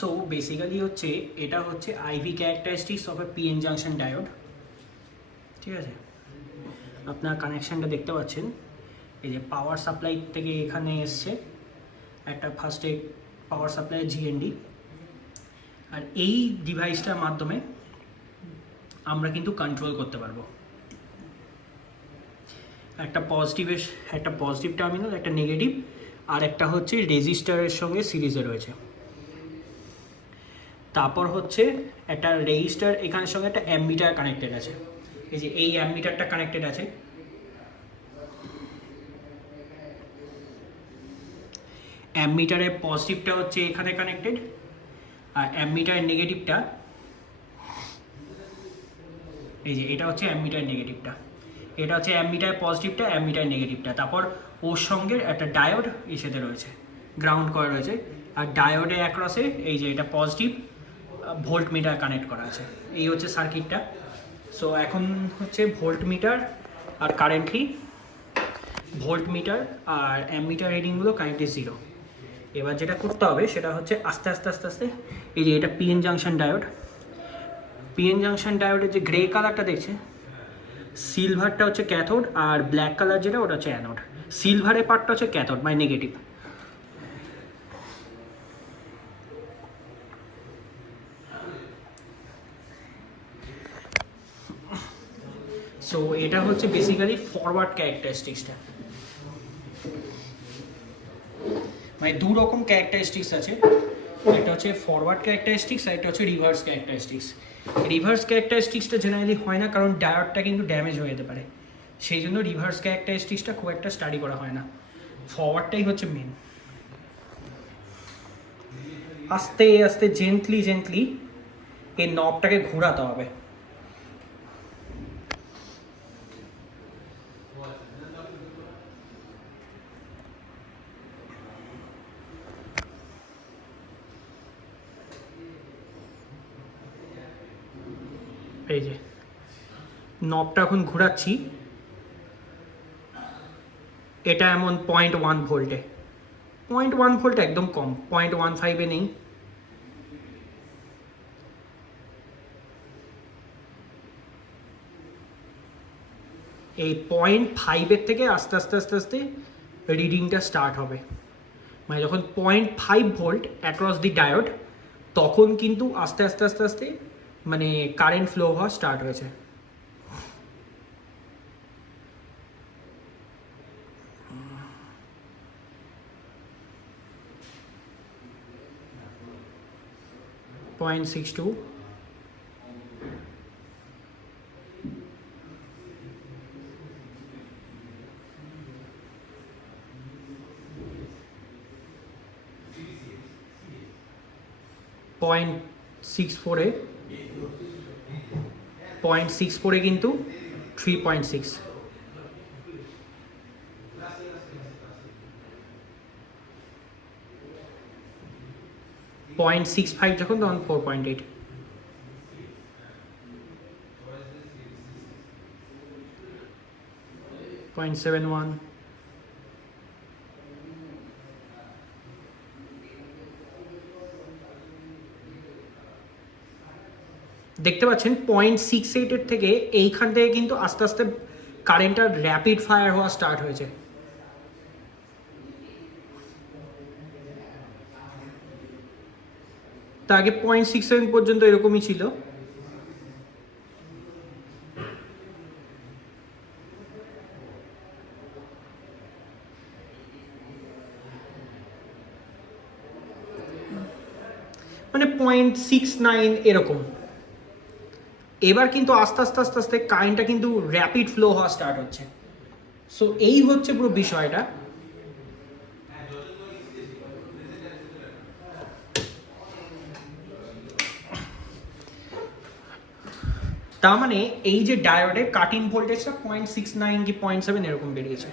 So basically হচ্ছে এটা হচ্ছে IV characteristics of a PN junction diode. ঠিক আছে, আপনার কানেকশানটা দেখতে পাচ্ছেন, এই যে পাওয়ার সাপ্লাই থেকে এখানে এসছে একটা ফার্স্টে পাওয়ার সাপ্লাই জিএনডি, আর এই ডিভাইসটার মাধ্যমে আমরা কিন্তু কন্ট্রোল করতে পারবো। একটা পজিটিভ টার্মিনাল, একটা নেগেটিভ, আর একটা হচ্ছে রেজিস্টারের সঙ্গে সিরিজে রয়েছে। তারপর হচ্ছে একটা রেজিস্টার এখানের সঙ্গে একটা অ্যামমিটার কানেক্টেড আছে, এই যে এই অ্যামমিটারটা কানেক্টেড আছে। অ্যামমিটারের পজিটিভটা হচ্ছে এখানে কানেক্টেড, আর অ্যামমিটারের নেগেটিভটা এই যে এটা হচ্ছে অ্যামমিটার নেগেটিভটা, এটা হচ্ছে অ্যামমিটার পজিটিভটা, অ্যামমিটার নেগেটিভটা। তারপর ওর সঙ্গে একটা ডায়োড এসেতে রয়েছে, গ্রাউন্ড করা রয়েছে, আর ডায়োডের অ্যাক্রসে এই যে এটা পজিটিভ ভোল্ট মিটার কানেক্ট করা আছে। এই হচ্ছে সার্কিটটা। সো এখন হচ্ছে ভোল্ট মিটার আর কারেন্টলি ভোল্ট মিটার আর অ্যামমিটার রিডিংগুলো কারেন্টলি 0। এবার যেটা করতে হবে সেটা হচ্ছে আস্তে আস্তে এই যে এটা PN junction diode, PN junction ডায়োডের যে গ্রে কালারটা দেখছে, সিলভারটা হচ্ছে ক্যাথোড, আর ব্ল্যাক কালার যেটা ওটা হচ্ছে অ্যানোড। সিলভারের পার্টটা হচ্ছে ক্যাথোড মানে নেগেটিভ। সো এটা হচ্ছে বেসিক্যালি ফরওয়ার্ড ক্যারেক্টারিস্টিক্সটা, মানে দু রকম ক্যারেক্টারিস্টিক্স আছে, একটা হচ্ছে ফরওয়ার্ড ক্যারেক্টারিস্টিক্স আর একটা হচ্ছে রিভার্স ক্যারেক্টারিস্টিক্স। রিভার্স ক্যারেক্টারিস্টিক্সটা জেনারেলি হয় না, কারণ ডায়োডটা কিন্তু ড্যামেজ হয়ে যেতে পারে, সেই জন্য রিভার্স ক্যারেক্টারিস্টিক্সটা খুব একটা স্টাডি করা হয় না। ফরওয়ার্ডটাই হচ্ছে মেন। আস্তে আস্তে জেন্টলি এই নবটাকে ঘোরাতে হবে। এই যে নবটা এখন ঘোরাচ্ছি, এটা এমন 0.1 ভোল্টে, 0.1 ভোল্ট একদম কম, 0.15 নেই। এই 0.5 থেকে আস্তে আস্তে রিডিংটা স্টার্ট হবে, মানে যখন 0.5 ভোল্ট অ্যাক্রস দি ডায়োড, তখন কিন্তু আস্তে আস্তে মানে কারেন্ট ফ্লো হওয়া স্টার্ট হয়েছে। পয়েন্ট 0.62, পয়েন্ট 0.64, 0.64 কিন্তু 3.6, 0.65 যখন তখন 4.8, 0.71, দেখতে পাচ্ছেন 0.68 থেকে এইখান থেকে কিন্তু আস্তে আস্তে কারেন্টটা র্যাপিড ফায়ার হওয়া স্টার্ট হয়েছে। তা আগে 0.67 পর্যন্ত এরকমই ছিল। মানে 0.69 এরকম। এবার কিন্তু আস্তে আস্তে কারেন্টটা কিন্তু র্যাপিড ফ্লো হওয়া স্টার্ট হচ্ছে। সো এই হচ্ছে পুরো বিষয়টা। তার মানে এই যে ডায়োডে কাট ইন ভোল্টেজটা 0.69 কি 0.7 এরকম বেরিয়েছে।